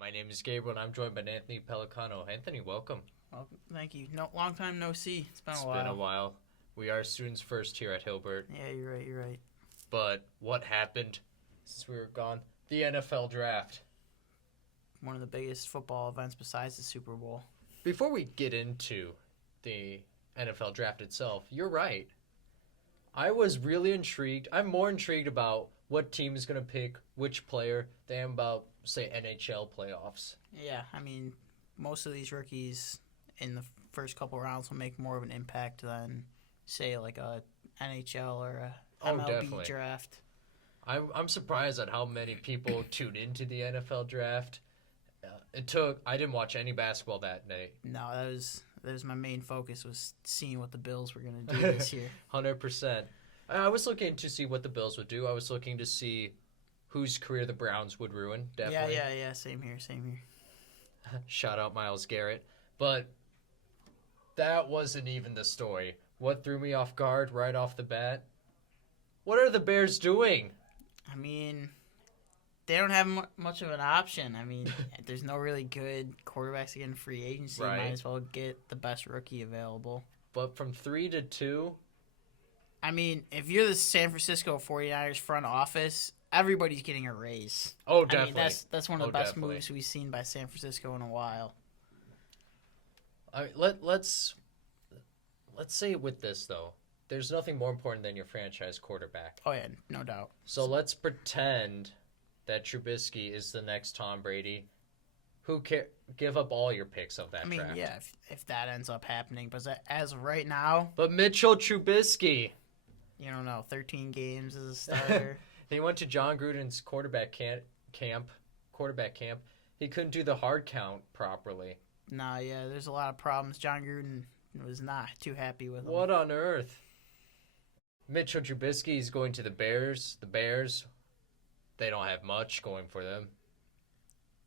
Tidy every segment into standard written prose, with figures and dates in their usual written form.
My name is Gabriel, and I'm joined by Anthony Pelicano. Anthony, welcome. Well, thank you. No, long time no see. It's been a while. It's been a while. We are students first here at Hilbert. Yeah, you're right. You're right. But what happened since we were gone? The NFL draft. One of the biggest football events besides the Super Bowl. Before we get into the NFL draft itself, you're right. I was really intrigued. I'm more intrigued about what team is going to pick which player than about, say, NHL playoffs. Yeah, I mean, most of these rookies in the first couple rounds will make more of an impact than, say, like a NHL or a MLB definitely. draft. I'm surprised at how many people tuned into the NFL draft. I didn't watch any basketball that day. No, that was my main focus, was seeing what the Bills were going to do this year. 100%. I was looking to see what the Bills would do. I was looking to see whose career the Browns would ruin, definitely. Yeah. Same here. Shout out Myles Garrett. But that wasn't even the story. What threw me off guard right off the bat? What are the Bears doing? I mean, they don't have much of an option. I mean, there's no really good quarterbacks again in free agency. Right. Might as well get the best rookie available. But from 3 to 2, I mean, if you're the San Francisco 49ers front office, everybody's getting a raise. oh, I definitely. mean, that's one of the best definitely. moves we've seen by San Francisco in a while. Let's say it with this, though. There's nothing more important than your franchise quarterback. Oh, yeah, no doubt. So let's pretend that Trubisky is the next Tom Brady. Give up all your picks of that I mean, draft. yeah, if that ends up happening. But as of right now, But Mitchell Trubisky, you don't know, 13 games as a starter. he went to John Gruden's quarterback camp. He couldn't do the hard count properly. Nah, yeah, there's a lot of problems. John Gruden was not too happy with him. What on earth? Mitchell Trubisky is going to the Bears. The Bears, they don't have much going for them.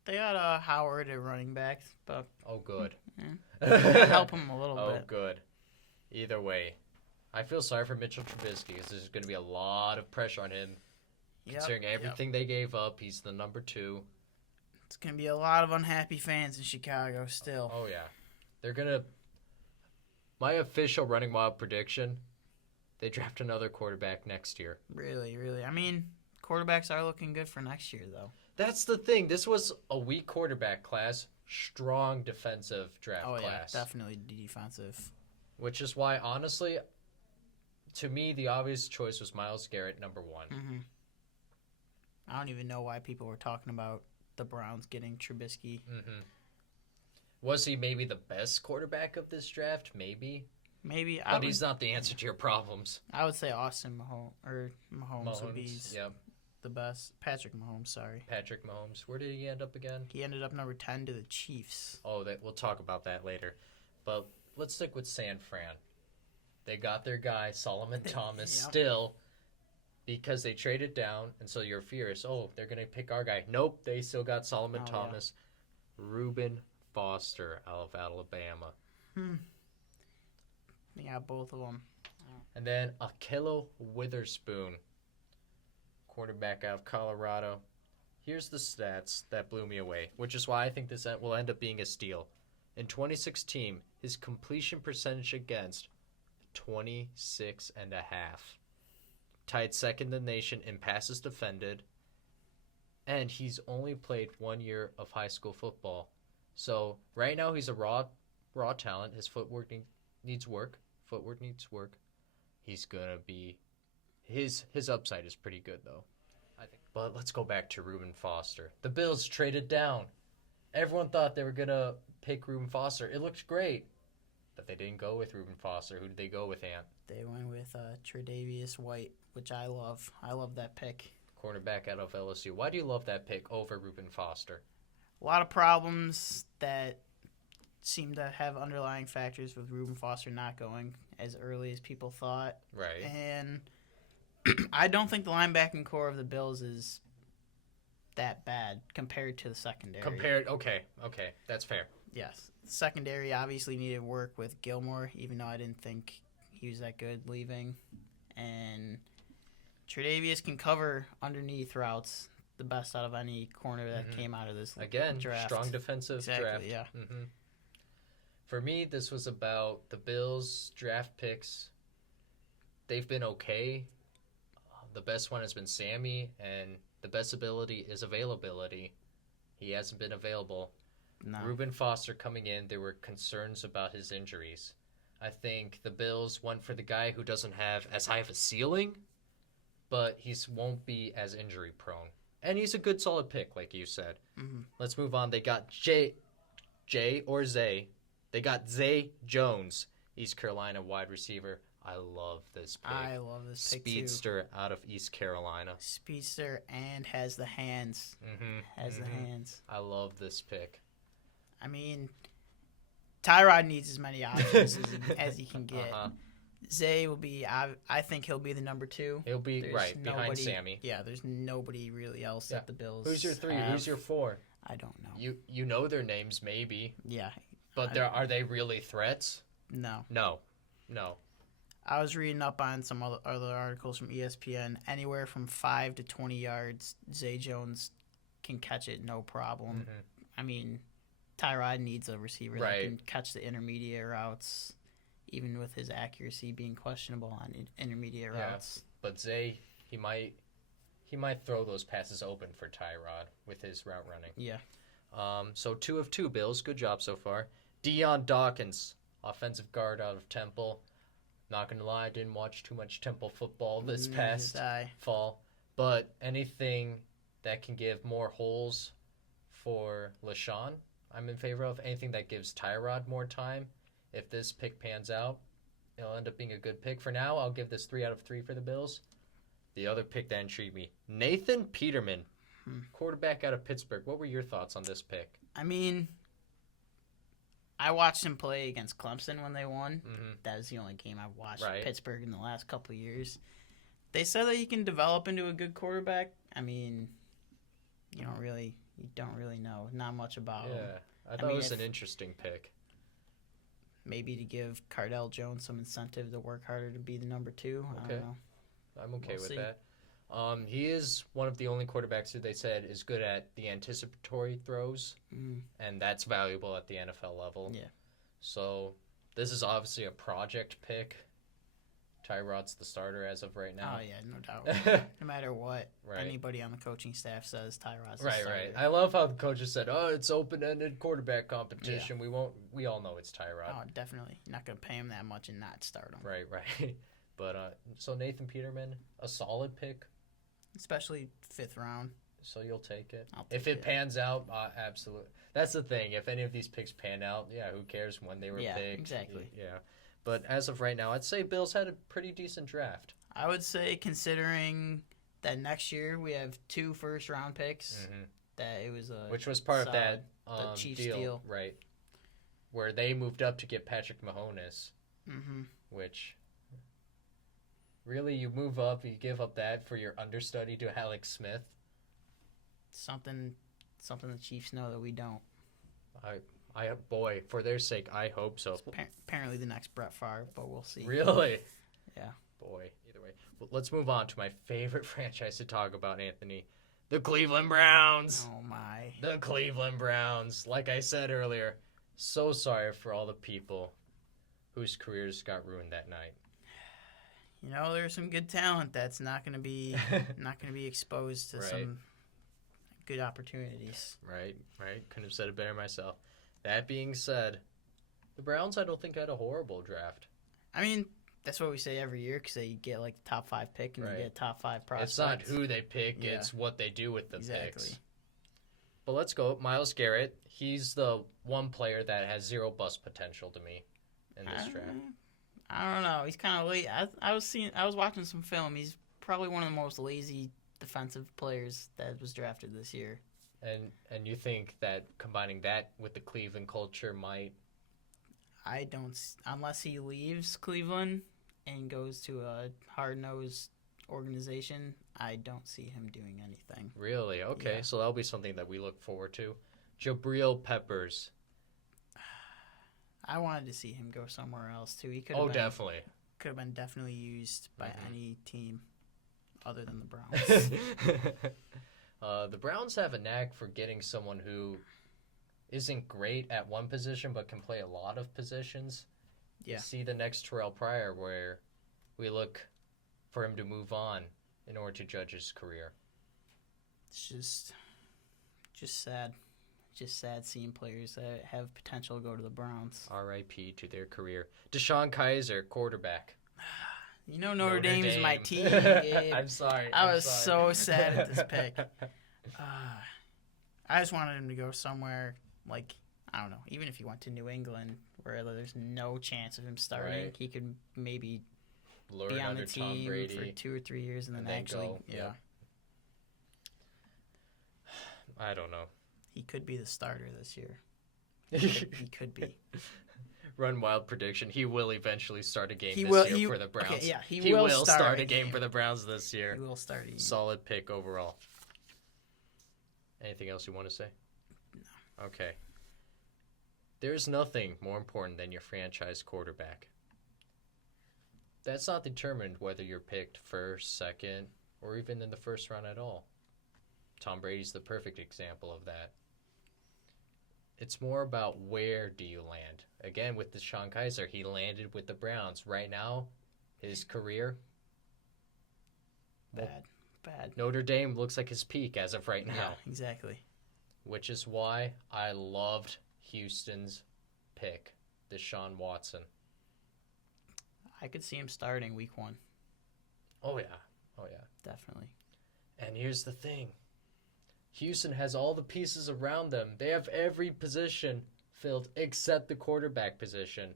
They got Howard at running back, but Oh, good. help him a little Oh, bit. good. Either way, I feel sorry for Mitchell Trubisky because there's going to be a lot of pressure on him. Considering everything they gave up, he's the number 2. It's going to be a lot of unhappy fans in Chicago still. Oh, yeah. They're going to... My official running wild prediction, they draft another quarterback next year. Really. I mean, quarterbacks are looking good for next year, though. That's the thing. This was a weak quarterback class, strong defensive draft class. Yeah, definitely defensive. Which is why, honestly, to me, the obvious choice was Myles Garrett, number 1. Mm-hmm. I don't even know why people were talking about the Browns getting Trubisky. Mm-hmm. Was he maybe the best quarterback of this draft? Maybe. Maybe. But he's not the answer to your problems. I would say Austin Mahomes would be Yep. the best. Patrick Mahomes, sorry. Patrick Mahomes. Where did he end up again? He ended up number 10 to the Chiefs. Oh, we'll talk about that later. But let's stick with San Fran. They got their guy, Solomon Thomas, Yep. still because they traded down, and so you're furious. Oh, they're going to pick our guy. Nope, they still got Solomon Thomas. Yeah. Reuben Foster out of Alabama. They got both of them. And then Ahkello Witherspoon, quarterback out of Colorado. Here's the stats that blew me away, which is why I think this will end up being a steal. In 2016, his completion percentage against 26.5. Tied second in the nation in passes defended. And he's only played 1 year of high school football. So right now he's a raw talent. His footwork needs work. He's gonna be his upside is pretty good though, I think. But let's go back to Reuben Foster. The Bills traded down. Everyone thought they were gonna pick Reuben Foster. It looked great, but they didn't go with Reuben Foster. Who did they go with, Ant? They went with Tre'Davious White, which I love. I love that pick. Cornerback out of LSU. Why do you love that pick over Reuben Foster? A lot of problems that seem to have underlying factors with Reuben Foster not going as early as people thought. Right. And I don't think the linebacking core of the Bills is that bad compared to the secondary. Okay, that's fair. Yes. The secondary obviously needed work with Gilmore, even though I didn't think he was that good leaving. And Tre'Davious can cover underneath routes. the best out of any corner that came out of this Again, draft. strong defensive draft. Yeah. For me, this was about the Bills' draft picks. They've been okay. The best one has been Sammy, and the best ability is availability. He hasn't been available. No. Reuben Foster coming in, there were concerns about his injuries. I think the Bills went for the guy who doesn't have as high of a ceiling, but he won't be as injury prone. And he's a good solid pick, like you said. Let's move on. They got Zay. They got Zay Jones, East Carolina wide receiver. I love this pick. I love this pick, Speedster out of East Carolina. Speedster and has the hands. The hands. I love this pick. I mean, Tyrod needs as many options as he can get. Zay will be, I think he'll be the number 2. He'll be, behind Sammy. Yeah, there's nobody really else at the Bills. Who's your 3? Who's your 4? I don't know. You know their names, maybe. Yeah. But are they really threats? No. No. I was reading up on some other articles from ESPN. Anywhere from 5 to 20 yards, Zay Jones can catch it no problem. I mean, Tyrod needs a receiver that can catch the intermediate routes, even with his accuracy being questionable on intermediate routes. But Zay, he might throw those passes open for Tyrod with his route running. Yeah. So 2 of 2 Bills. Good job so far. Deion Dawkins, offensive guard out of Temple. Not going to lie, I didn't watch too much Temple football this past fall. But anything that can give more holes for LaShawn, I'm in favor of. Anything that gives Tyrod more time. If this pick pans out, it'll end up being a good pick. For now, I'll give this 3 out of 3 for the Bills. The other pick that intrigued me, Nathan Peterman, quarterback out of Pittsburgh. What were your thoughts on this pick? I mean, I watched him play against Clemson when they won. That was the only game I've watched Pittsburgh in the last couple of years. They said that he can develop into a good quarterback. I mean, you don't really know. Not much about him. I thought it was an interesting pick. Maybe to give Cardell Jones some incentive to work harder to be the number 2. I don't know. I'm okay with that. He is one of the only quarterbacks who they said is good at the anticipatory throws, and that's valuable at the NFL level. Yeah. So this is obviously a project pick. Tyrod's the starter as of right now. Oh, yeah, no doubt. No matter what anybody on the coaching staff says, Tyrod's the starter. Right. I love how the coaches said, it's open-ended quarterback competition. Yeah. We all know it's Tyrod. Oh, definitely. You're not going to pay him that much and not start him. Right. But so Nathan Peterman, a solid pick. Especially 5th round. So you'll take it? I'll take if it pans out, absolutely. That's the thing. If any of these picks pan out, who cares when they were picked? Exactly. Yeah. But as of right now, I'd say Bills had a pretty decent draft. I would say, considering that next year we have 2 first-round picks, that it was a which was part of that the Chiefs deal. Right. Where they moved up to get Patrick Mahomes, which... Really, you move up, you give up that for your understudy to Alex Smith? Something the Chiefs know that we don't. Boy, for their sake, I hope so. Apparently the next Brett Favre, but we'll see. Really? Yeah. Boy, either way. Well, let's move on to my favorite franchise to talk about, Anthony. The Cleveland Browns. Oh, my. The Cleveland Browns. Like I said earlier, so sorry for all the people whose careers got ruined that night. You know, there's some good talent that's not going to be exposed to some good opportunities. Right. Couldn't have said it better myself. That being said, the Browns, I don't think, had a horrible draft. I mean, that's what we say every year because they get like the top 5 pick and they get a top 5 prospect. It's not who they pick; it's what they do with the picks. But let's go, Myles Garrett. He's the one player that has 0 bust potential to me in this draft. I don't know. He's kind of late. I was watching some film. He's probably one of the most lazy defensive players that was drafted this year. And you think that combining that with the Cleveland culture might? I don't. Unless he leaves Cleveland and goes to a hard-nosed organization, I don't see him doing anything. Really? Okay. Yeah. So that'll be something that we look forward to. Jabril Peppers. I wanted to see him go somewhere else too. He could. Definitely. Could have been definitely used by any team other than the Browns. The Browns have a knack for getting someone who isn't great at one position but can play a lot of positions. Yeah. See the next Terrell Pryor where we look for him to move on in order to judge his career. It's just sad. Just sad seeing players that have potential to go to the Browns. R.I.P. to their career. Deshaun Kaiser, quarterback. You know Notre Dame is my team. Gabe. I'm sorry. I was so sad at this pick. I just wanted him to go somewhere like, I don't know, even if he went to New England where there's no chance of him starting, Right. he could maybe Learn be on under the Tom team Brady. for 2 or 3 years and then actually, go. yeah, Yep. I don't know. he could be the starter this year. He could be. Run wild prediction. He will eventually start a game He this will. year for the Browns. Okay, yeah, He will start a game for the Browns this year. He will start a game. Solid pick overall. Anything else you want to say? No. Okay. There's nothing more important than your franchise quarterback. That's not determined whether you're picked first, second, or even in the first round at all. Tom Brady's the perfect example of that. It's more about where do you land. Again, with Deshaun Kaiser, he landed with the Browns. Right now, his career, Bad. Notre Dame looks like his peak as of right now. Yeah, exactly. Which is why I loved Houston's pick, Deshaun Watson. I could see him starting week 1. Oh, yeah. Definitely. And here's the thing. Houston has all the pieces around them. They have every position filled except the quarterback position.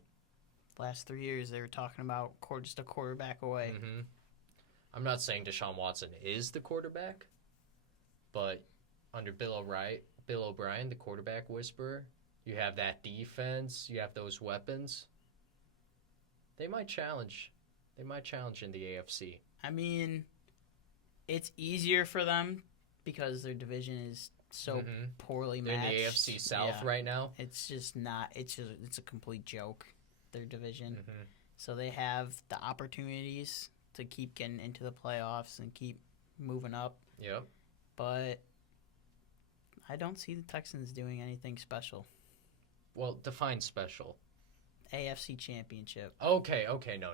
Last 3 years, they were talking about just a quarterback away. Mm-hmm. I'm not saying Deshaun Watson is the quarterback, but under Bill O'Brien, the quarterback whisperer, you have that defense, you have those weapons. They might challenge. They might challenge in the AFC. I mean, it's easier for them because their division is so poorly They're matched. in the AFC South right now. It's just not. It's a complete joke. Their division. Mm-hmm. So they have the opportunities to keep getting into the playoffs and keep moving up. Yep. But I don't see the Texans doing anything special. Well, define special. AFC Championship. Okay, no,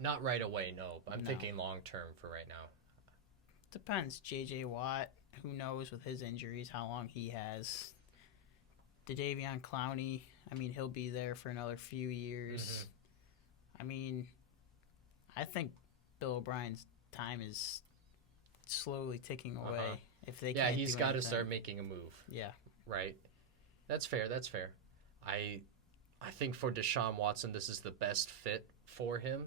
not right away. No, I'm No. thinking long term for right now. Depends. J.J. Watt, who knows with his injuries how long he has. Jadeveon Clowney, I mean, he'll be there for another few years. I mean, I think Bill O'Brien's time is slowly ticking away. If they can't he's do got to anything. start making a move. Yeah. Right. That's fair. I think for Deshaun Watson, this is the best fit for him.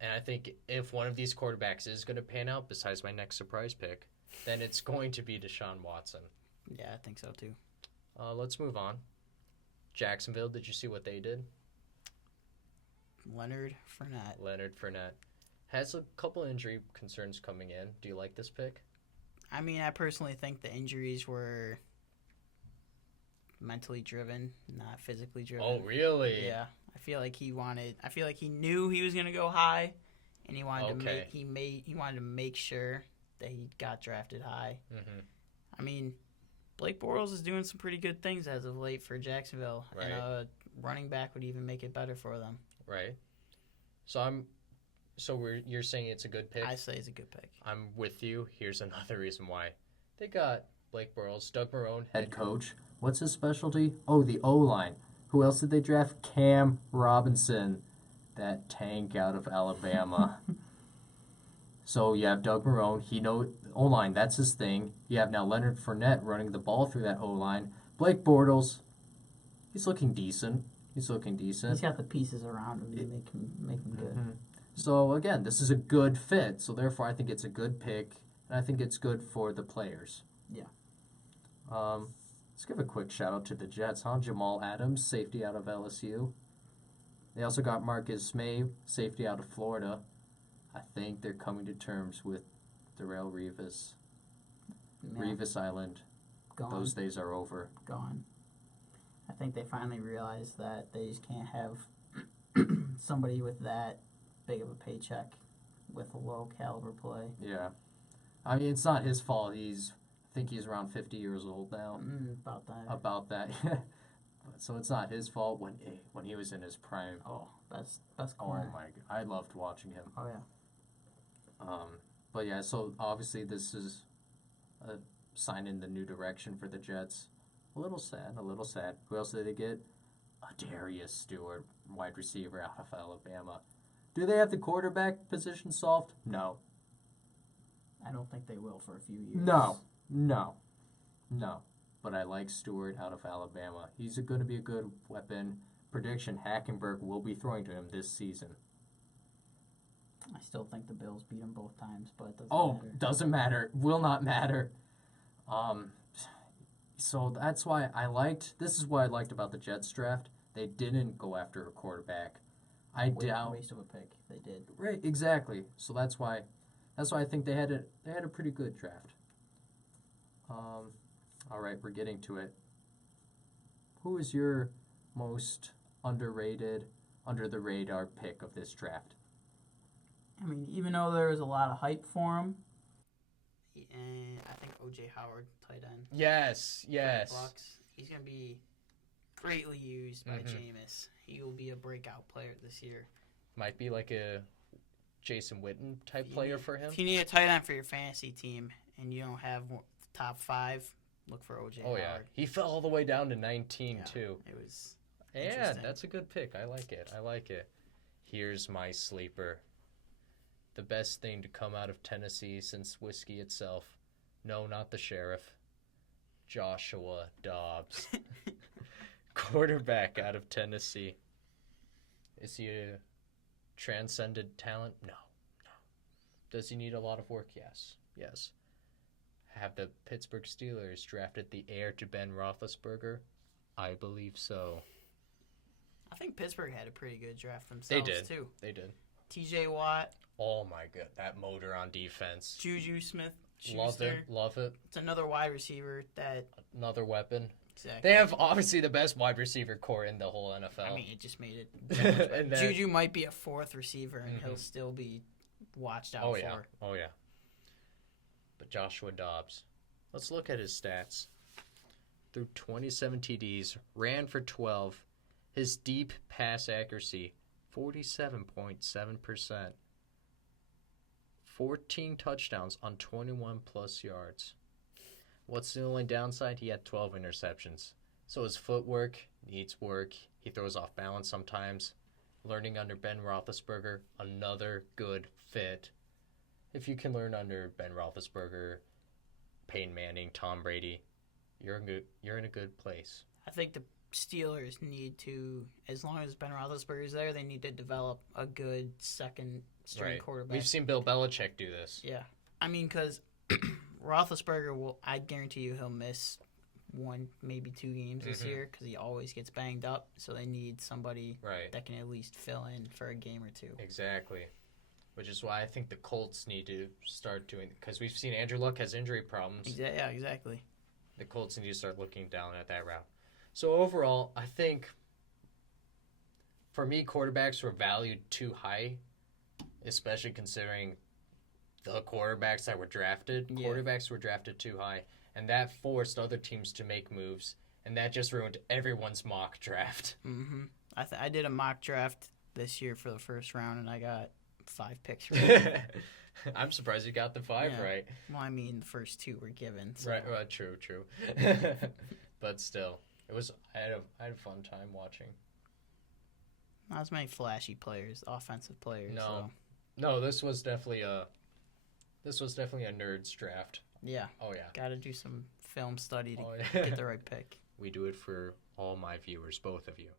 And I think if one of these quarterbacks is going to pan out, besides my next surprise pick, then it's going to be Deshaun Watson. Yeah, I think so too. Let's move on. Jacksonville, did you see what they did? Leonard Fournette. Has a couple injury concerns coming in. Do you like this pick? I mean, I personally think the injuries were mentally driven, not physically driven. Oh, really? Yeah. I feel like he knew he was going to go high, and he wanted to make sure that he got drafted high. Mm-hmm. I mean, Blake Bortles is doing some pretty good things as of late for Jacksonville, Right. and a running back would even make it better for them. Right. You're saying it's a good pick? I say it's a good pick. I'm with you. Here's another reason why. They got Blake Bortles, Doug Marrone, head coach. What's his specialty? Oh, the O-line. Who else did they draft? Cam Robinson, that tank out of Alabama. So you have Doug Marrone. He knows O-line. That's his thing. You have now Leonard Fournette running the ball through that O-line. Blake Bortles, he's looking decent. He's got the pieces around him to make him good. Mm-hmm. So again, this is a good fit. So therefore, I think it's a good pick, and I think it's good for the players. Yeah. Let's give a quick shout out to the Jets, huh? Jamal Adams, safety out of LSU. They also got Marcus May, safety out of Florida. I think they're coming to terms with Darrelle Revis. Yeah. Revis Island. Gone. Those days are over. Gone. I think they finally realized that they just can't have somebody with that big of a paycheck with a low caliber play. Yeah. I mean, it's not his fault. I think he's around 50 years old now. About that. About that. So it's not his fault when he was in his prime. Oh, that's Oh corner. my! I loved watching him. Oh yeah. But yeah, so obviously this is a sign in the new direction for the Jets. A little sad, a little sad. Who else did they get? A Darius Stewart, wide receiver out of Alabama. Do they have the quarterback position solved? No. I don't think they will for a few years. No. But I like Stewart out of Alabama. He's going to be a good weapon. Prediction, Hackenberg will be throwing to him this season. I still think the Bills beat them both times, but it doesn't matter. Doesn't matter. Will not matter. So that's why this is what I liked about the Jets draft. They didn't go after a quarterback. I doubt. Waste of a pick. They did. Right, exactly. So that's why I think they had a pretty good draft. All right, we're getting to it. Who is your most underrated, under the radar pick of this draft? I mean, even though there was a lot of hype for him, and I think O.J. Howard, tight end. Yes. Bucks. He's going to be greatly used by Jameis. He will be a breakout player this year. Might be like a Jason Witten type player for him. If you need a tight end for your fantasy team and you don't have the top 5, look for O.J. Howard. Yeah. He fell all the way down to 19, too. It was That's a good pick. I like it. Here's my sleeper. The best thing to come out of Tennessee since whiskey itself. No, not the sheriff. Joshua Dobbs. Quarterback out of Tennessee. Is he a transcendent talent? No. Does he need a lot of work? Yes. Have the Pittsburgh Steelers drafted the heir to Ben Roethlisberger? I believe so. I think Pittsburgh had a pretty good draft themselves, too. They did. T.J. Watt. Oh, my God. That motor on defense. Juju Smith-Schuster. Love it. It's another wide receiver that... Another weapon. Exactly. They have obviously the best wide receiver core in the whole NFL. I mean, it just made it... And then, Juju might be a 4th receiver, and he'll still be watched out for. Oh, yeah. But Joshua Dobbs. Let's look at his stats. Threw 27 TDs, ran for 12. His deep pass accuracy, 47.7%. 14 touchdowns on 21-plus yards. What's the only downside? He had 12 interceptions. So his footwork needs work. He throws off balance sometimes. Learning under Ben Roethlisberger, another good fit. If you can learn under Ben Roethlisberger, Peyton Manning, Tom Brady, you're in a good place. I think the Steelers need to, as long as Ben Roethlisberger's there, they need to develop a good second-string quarterback. We've seen Bill Belichick do this. Yeah. I mean, because Roethlisberger I guarantee you he'll miss 1, maybe 2 games this year because he always gets banged up. So they need somebody that can at least fill in for a game or 2. Exactly. Which is why I think the Colts need to start doing, because we've seen Andrew Luck has injury problems. Yeah, exactly. The Colts need to start looking down at that route. So overall, I think for me, quarterbacks were valued too high, especially considering the quarterbacks that were drafted. Yeah. Quarterbacks were drafted too high, and that forced other teams to make moves, and that just ruined everyone's mock draft. Mm-hmm. I did a mock draft this year for the first round, and I got 5 picks right. I'm surprised you got the 5 right. Well, I mean, the first 2 were given. So. Right. Well, true. But still, I had a fun time watching. Not as many flashy players, offensive players. No. This was definitely a nerd's draft. Yeah. Oh yeah. Got to do some film study to get the right pick. We do it for all my viewers, both of you.